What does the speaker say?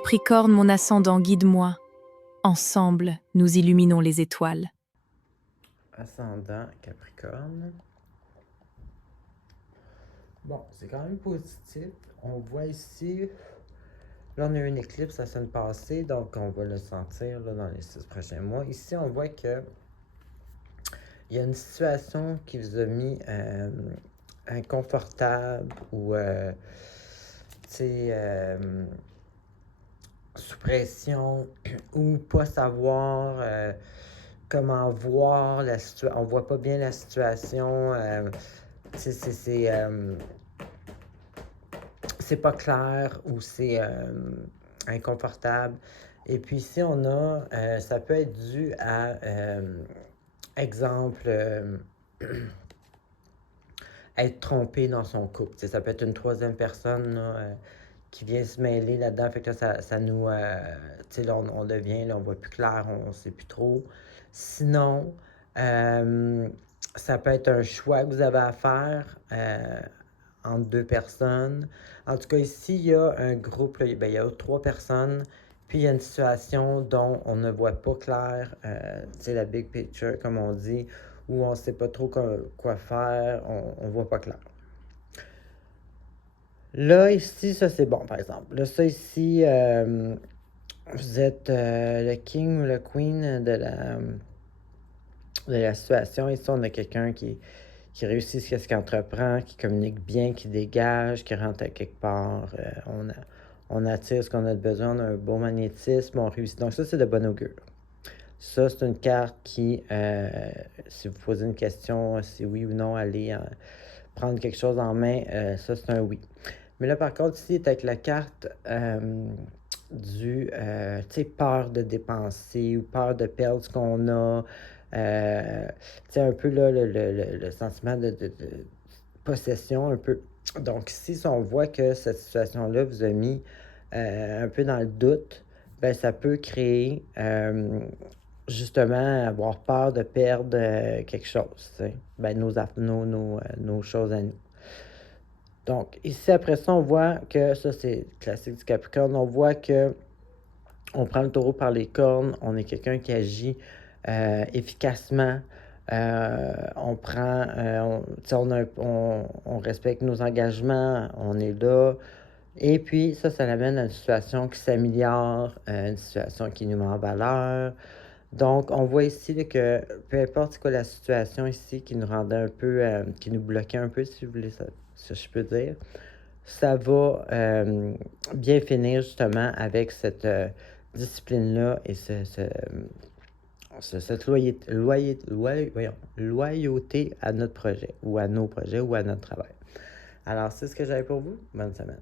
Capricorne, mon ascendant, guide-moi. Ensemble, nous illuminons les étoiles. Ascendant Capricorne. Bon, c'est quand même positif. On voit ici, là on a eu une éclipse la semaine passée, donc on va le sentir là, dans les 6 prochains mois. Ici, on voit que il y a une situation qui vous a mis inconfortable ou sous pression ou pas savoir comment voir la situation. On voit pas bien la situation. C'est pas clair ou c'est inconfortable. Et puis ici, on a, ça peut être dû à, exemple, être trompé dans son couple. T'sais, ça peut être une troisième personne là, qui vient se mêler là-dedans. Fait que là, ça nous... là, on devient, là, on voit plus clair, on ne sait plus trop. Sinon, ça peut être un choix que vous avez à faire entre deux personnes. En tout cas, ici, il y a un groupe, là, ben, il y a 3 personnes, puis il y a une situation dont on ne voit pas clair, la big picture, comme on dit, où on ne sait pas trop quoi faire, on ne voit pas clair. Là, ici, ça c'est bon, par exemple. Là, ça ici, vous êtes le king ou le queen de la situation. Ici, on a quelqu'un qui réussit ce qu'il entreprend, qui communique bien, qui dégage, qui rentre à quelque part. On attire ce qu'on a besoin, on a un beau magnétisme, on réussit. Donc ça, c'est de bon augure. Ça, c'est une carte qui, si vous posez une question, si oui ou non, allez prendre quelque chose en main, ça, c'est un oui. Mais là, par contre, ici, avec la carte du, peur de dépenser ou peur de perdre ce qu'on a. Un peu là, le sentiment de possession, un peu. Donc, ici, si on voit que cette situation-là vous a mis un peu dans le doute, ben ça peut créer justement avoir peur de perdre quelque chose, ben, nos choses à nous. Donc, ici, après ça, on voit que, ça c'est classique du Capricorne, on voit que on prend le taureau par les cornes, on est quelqu'un qui agit efficacement, on prend, on respecte nos engagements, on est là. Et puis, ça l'amène à une situation qui s'améliore, une situation qui nous met en valeur. Donc, on voit ici là, que peu importe c'est quoi la situation ici qui nous rendait un peu, qui nous bloquait un peu, si vous voulez, ça je peux dire, ça va bien finir justement avec cette discipline-là et cette loyauté à notre projet ou à nos projets ou à notre travail. Alors, c'est ce que j'avais pour vous. Bonne semaine.